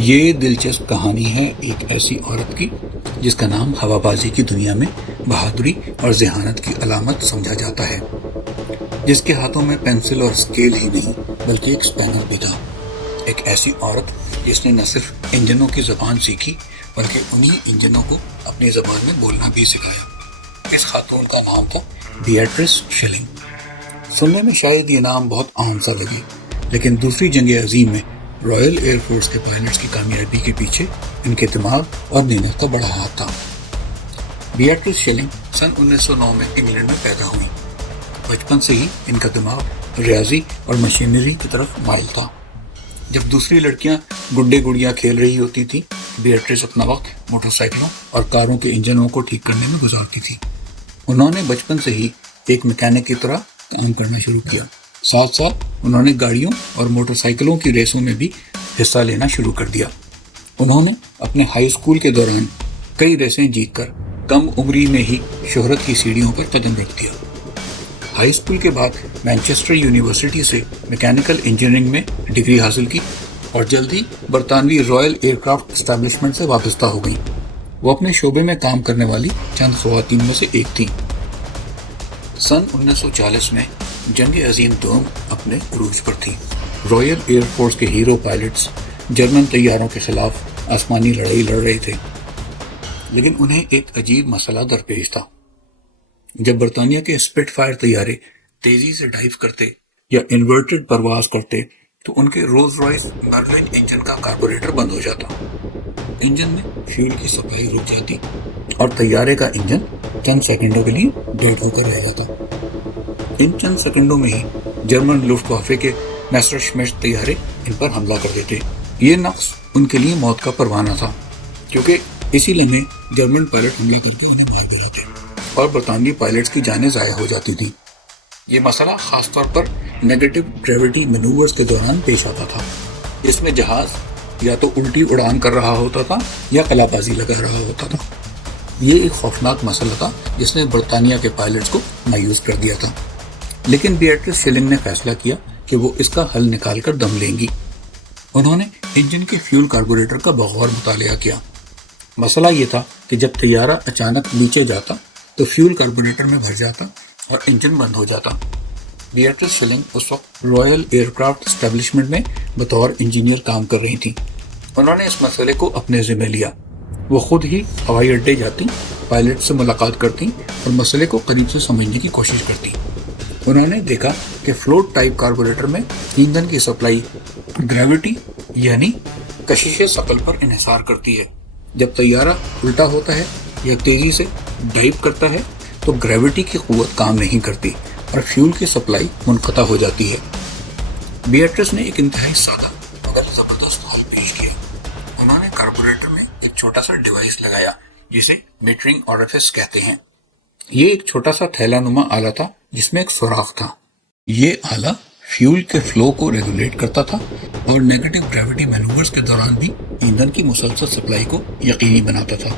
یہ دلچسپ کہانی ہے ایک ایسی عورت کی جس کا نام ہوا بازی کی دنیا میں بہادری اور ذہانت کی علامت سمجھا جاتا ہے، جس کے ہاتھوں میں پینسل اور اسکیل ہی نہیں بلکہ ایک اسپینر بھی تھا۔ ایک ایسی عورت جس نے نہ صرف انجنوں کی زبان سیکھی بلکہ انہی انجنوں کو اپنی زبان میں بولنا بھی سکھایا۔ اس خاتون کا نام تھا بیاٹرس شیلنگ۔ سننے میں شاید یہ نام بہت عام سا لگے، لیکن دوسری جنگ عظیم میں رائل ایئر فورس کے پائلٹس کی کامیابی کے پیچھے ان کے دماغ اور محنت کا بڑا ہاتھ تھا۔ بیاٹرس شیلنگ سن 1909 میں انگلینڈ میں پیدا ہوئی۔ بچپن سے ہی ان کا دماغ ریاضی اور مشینری کی طرف مائل تھا۔ جب دوسری لڑکیاں گڈے گڑیاں کھیل رہی ہوتی تھیں، بیاٹرس اپنا وقت موٹر سائیکلوں اور کاروں کے انجنوں کو ٹھیک کرنے میں گزارتی تھی۔ انہوں نے بچپن سے ہی ایک میکینک کی طرح کام کرنا شروع کیا۔ ساتھ ساتھ انہوں نے گاڑیوں اور موٹر سائیکلوں کی ریسوں میں بھی حصہ لینا شروع کر دیا۔ انہوں نے اپنے ہائی اسکول کے دوران کئی ریسیں جیت کر کم عمری میں ہی شہرت کی سیڑھیوں پر قدم رکھ دیا۔ ہائی اسکول کے بعد مینچسٹر یونیورسٹی سے میکینیکل انجینئرنگ میں ڈگری حاصل کی اور جلد ہی برطانوی رائل ایئر کرافٹ اسٹیبلشمنٹ سے وابستہ ہو گئیں۔ وہ اپنے شعبے میں کام کرنے والی چند خواتین میں سے ایک تھیں۔ سن 1940 میں جنگ عظیم دوم اپنے عروج پر تھی۔ رائل ایئر فورس کے ہیرو پائلٹس جرمن طیاروں کے خلاف آسمانی لڑائی لڑ رہے تھے، لیکن انہیں ایک عجیب مسئلہ درپیش تھا۔ جب برطانیہ کے اسپٹ فائر طیارے تیزی سے ڈائیو کرتے یا انورٹڈ پرواز کرتے تو ان کے رولز رائس مرلن انجن کا کاربوریٹر بند ہو جاتا، انجن میں فیول کی سپلائی رک جاتی اور طیارے کا انجن چند سیکنڈوں کے لیے ڈیڈ ہو کر رہ جاتا۔ ان چند سیکنڈوں میں ہی جرمن لفٹ وافے کے میسر شمشٹ طیارے ان پر حملہ کر دیتے۔ یہ نقص ان کے لیے موت کا پروانہ تھا، کیونکہ اسی لمحے جرمن پائلٹ حملہ کر کے انہیں مار گراتے اور برطانوی پائلٹس کی جانیں ضائع ہو جاتی تھیں۔ یہ مسئلہ خاص طور پر نیگیٹو گریوٹی مینوورز کے دوران پیش آتا تھا، جس میں جہاز یا تو الٹی اڑان کر رہا ہوتا تھا یا قلعہ بازی لگا رہا ہوتا تھا۔ یہ ایک خوفناک مسئلہ تھا جس نے برطانیہ کے پائلٹس کو مایوس کر دیا تھا، لیکن بیاٹرس شیلنگ نے فیصلہ کیا کہ وہ اس کا حل نکال کر دم لیں گی۔ انہوں نے انجن کے فیول کاربوریٹر کا بغور مطالعہ کیا۔ مسئلہ یہ تھا کہ جب طیارہ اچانک نیچے جاتا تو فیول کاربوریٹر میں بھر جاتا اور انجن بند ہو جاتا۔ بیاٹرس شیلنگ اس وقت رائل ایئر کرافٹ اسٹیبلشمنٹ میں بطور انجینئر کام کر رہی تھیں۔ انہوں نے اس مسئلے کو اپنے ذمہ لیا۔ وہ خود ہی ہوائی اڈے جاتی، پائلٹ سے ملاقات کرتی اور مسئلے کو قریب سے سمجھنے کی کوشش کرتی۔ انہوں نے دیکھا کہ فلوٹ ٹائپ کاربوریٹر میں ایندھن کی سپلائی گریوٹی یعنی کشش ثقل پر انحصار کرتی ہے۔ جب طیارہ الٹا ہوتا ہے یا تیزی سے ڈائیو کرتا ہے تو گریوٹی کی قوت کام نہیں کرتی اور فیول کی سپلائی منقطع ہو جاتی ہے۔ بیاٹرس نے ایک انتہائی سادہ مگر زبردست حل پیش کیا۔ انہوں نے کاربوریٹر میں ایک چھوٹا سا ڈیوائس لگایا جسے میٹرنگ اوریفس کہتے ہیں۔ یہ ایک چھوٹا سا تھیلا نما آلہ تھا جس میں ایک سوراخ تھا۔ یہ آلہ فیول کے فلو کو ریگولیٹ کرتا تھا اور نیگیٹو گریوٹی مینوورز کے دوران بھی ایندھن کی مسلسل سپلائی کو یقینی بناتا تھا۔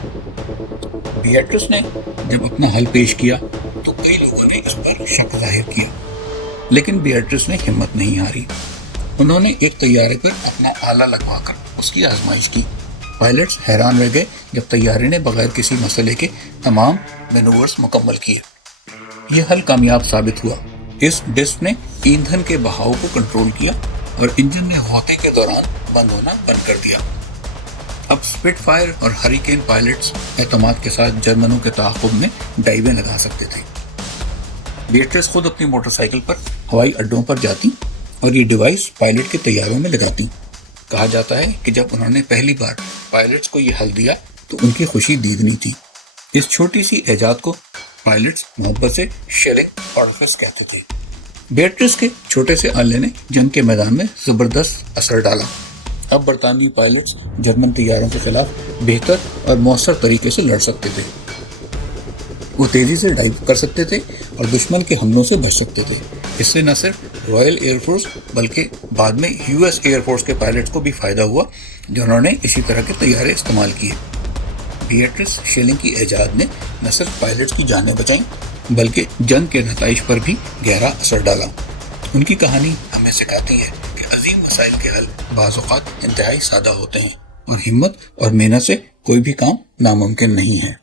بیاٹرس نے جب اپنا حل پیش کیا تو کئی لوگوں نے اس پر شک ظاہر کیا، لیکن بیاٹرس نے ہمت نہیں ہاری۔ انہوں نے ایک طیارے پر اپنا آلہ لگوا کر اس کی آزمائش کی۔ پائلٹس حیران رہ گئے جب طیارے نے بغیر کسی مسئلے کے تمام مینوورز مکمل کیے۔ یہ حل کامیاب ثابت ہوا۔ اس ڈسک نے ایندھن کے بہاؤ کو کنٹرول کیا اور انجن نے غوطے کے دوران بند ہونا بند کر دیا۔ اب اسپٹ فائر اور ہریکین پائلٹس اعتماد کے ساتھ جرمنوں کے تعاقب میں ڈائیویں لگا سکتے تھے۔ بیاٹرس خود اپنی موٹر سائیکل پر ہوائی اڈوں پر جاتی اور یہ ڈیوائس پائلٹ کے طیاروں میں لگاتی۔ کہا جاتا ہے کہ جب انہوں نے پہلی بار پائلٹس کو یہ حل دیا تو ان کی خوشی دیدنی تھی۔ اس چھوٹی سی ایجاد کو پائلٹس محبت سے شیلنگ اوریفس کہتے تھے۔ بیاٹرس کے چھوٹے سے آلے نے جنگ کے میدان میں زبردست اثر ڈالا۔ اب برطانوی پائلٹس جرمن طیاروں کے خلاف بہتر اور مؤثر طریقے سے لڑ سکتے تھے۔ وہ تیزی سے ڈائیو کر سکتے تھے اور دشمن کے حملوں سے بچ سکتے تھے۔ اس سے نہ صرف رائل ایئر فورس بلکہ بعد میں US ایئر فورس کے پائلٹس کو بھی فائدہ ہوا، جنہوں نے اسی طرح کے طیارے استعمال کیے۔ بیاٹرس شیلنگ کی ایجاد نے نہ صرف پائلٹس کی جانیں بچائیں بلکہ جنگ کے نتائج پر بھی گہرا اثر ڈالا۔ ان کی کہانی ہمیں سکھاتی ہے کہ عظیم مسائل کے حل بعض اوقات انتہائی سادہ ہوتے ہیں، اور ہمت اور محنت سے کوئی بھی کام ناممکن نہیں ہے۔